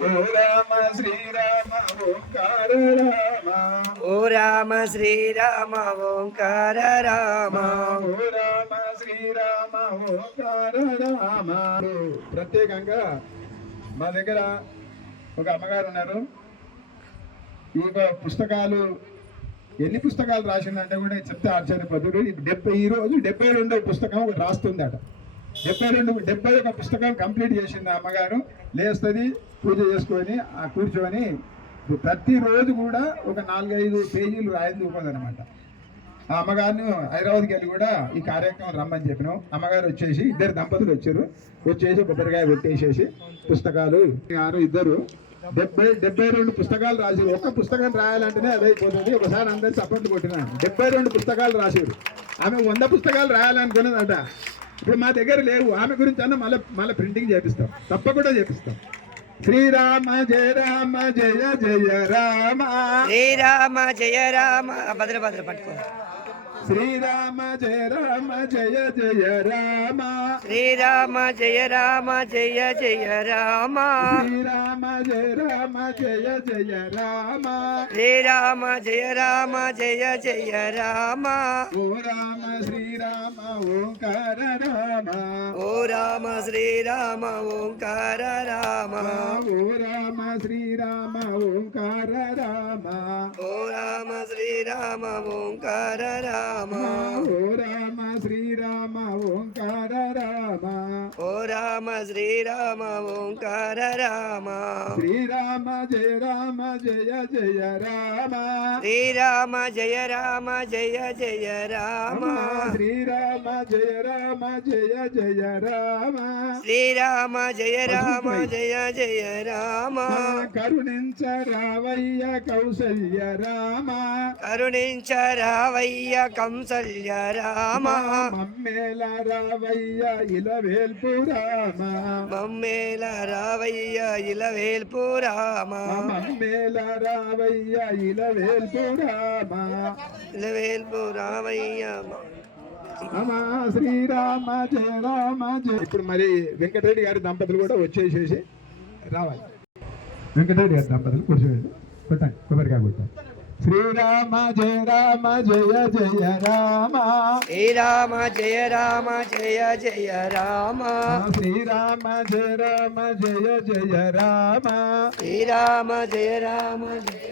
ఓ రామ శ్రీరామ ఓంకార రామ ఓ రామ శ్రీరామ ఓంకార రామ ఓ రామ శ్రీరామ ఓంకార రామ. ప్రత్యేకంగా మా దగ్గర ఒక అమ్మగారు ఉన్నారు. ఈ పుస్తకాలు ఎన్ని పుస్తకాలు రాసిందంటే కూడా చెప్తే ఆశ్చర్యపోతుడు. ఈ రోజు 72వ పుస్తకం ఒకటి రాస్తుందట. 71 పుస్తకం కంప్లీట్ చేసింది అమ్మగారు. లేస్తుంది, పూజ చేసుకొని కూర్చొని ప్రతిరోజు కూడా ఒక 4-5 పేజీలు రాయిందుకోదనమాట. ఆ అమ్మగారిని హైదరాబాద్కి వెళ్ళి కూడా ఈ కార్యక్రమం రమ్మని చెప్పినాం. అమ్మగారు వచ్చేసి, ఇద్దరు దంపతులు వచ్చేసి కొబ్బరికాయ పెట్టేసేసి పుస్తకాలు ఇద్దరు 72 పుస్తకాలు రాసారు. ఒక్క పుస్తకం రాయాలంటేనే అదైపోతుంది. ఒకసారి అందరు సపోర్ట్ కొట్టినా 72 పుస్తకాలు రాసారు. ఆమె 100 పుస్తకాలు రాయాలనుకున్నదట. ఇప్పుడు మా దగ్గర లేవు. ఆమె గురించి అన్న మళ్ళీ ప్రింటింగ్ చేపిస్తాం, తప్పకుండా చేపిస్తాం. శ్రీరామ జయ రామ జయ జయ రామ శ్రీరామ జయ రామ భద్ర పట్టుకో. శ్రీరామ జయ రామ జయ జయ రామ శ్రీరామ జయ రామ జయ జయ రామ శ్రీరామ జయ రామ జయ జయ రామ శ్రీరామ జయ రామ జయ జయ రామ ఓ రామ శ్రీరామ ఓంకార రామ ఓ రామ శ్రీరామ ఓంకార రామ ఓ రామ శ్రీరామ ఓంకార రామ ఓ రామ శ్రీరామ ఓంకార రామ ఓ రామ శ్రీరామ ఓంకార రామ ఓ రామ శ్రీరామ ఓంకార రామ శ్రీరామ జయ రామ జయ జయ రామ శ్రీరామ జయ రామ జయ జయ రామ శ్రీరామ జయ రామ జయ జయ రామ శ్రీరామ జయ రామ జయ జయ రామ కరుణించరావయ్య కౌసల్య రామ కరుణించరావయ్య కంసల్య రామ మమ్మేల రావయ్య ఇలవేల్పు రామ మమ్మేల రావయ్య ఇలవేల్పు రామ మమ్మేల రావయ్య ఇలవేల్పు రామ ఇలవేల్పు రావయ్య శ్రీరామ జయ రామ జయ. ఇప్పుడు మరి వెంకటరెడ్డి గారి దంపతులు కూడా వచ్చేసేసి రావాలి. వెంకటరెడ్డి గారి దంపతులు కూర్చోండి, కొట్టండి, కొబ్బరికాయ కొట్టండి. శ్రీరామ జయ రామ జయ జయ రామ శ్రీరామ జయ రామ జయ జయ రామ శ్రీరామ జయ రామ జయ జయ రామ శ్రీరామ జయ రామ జయ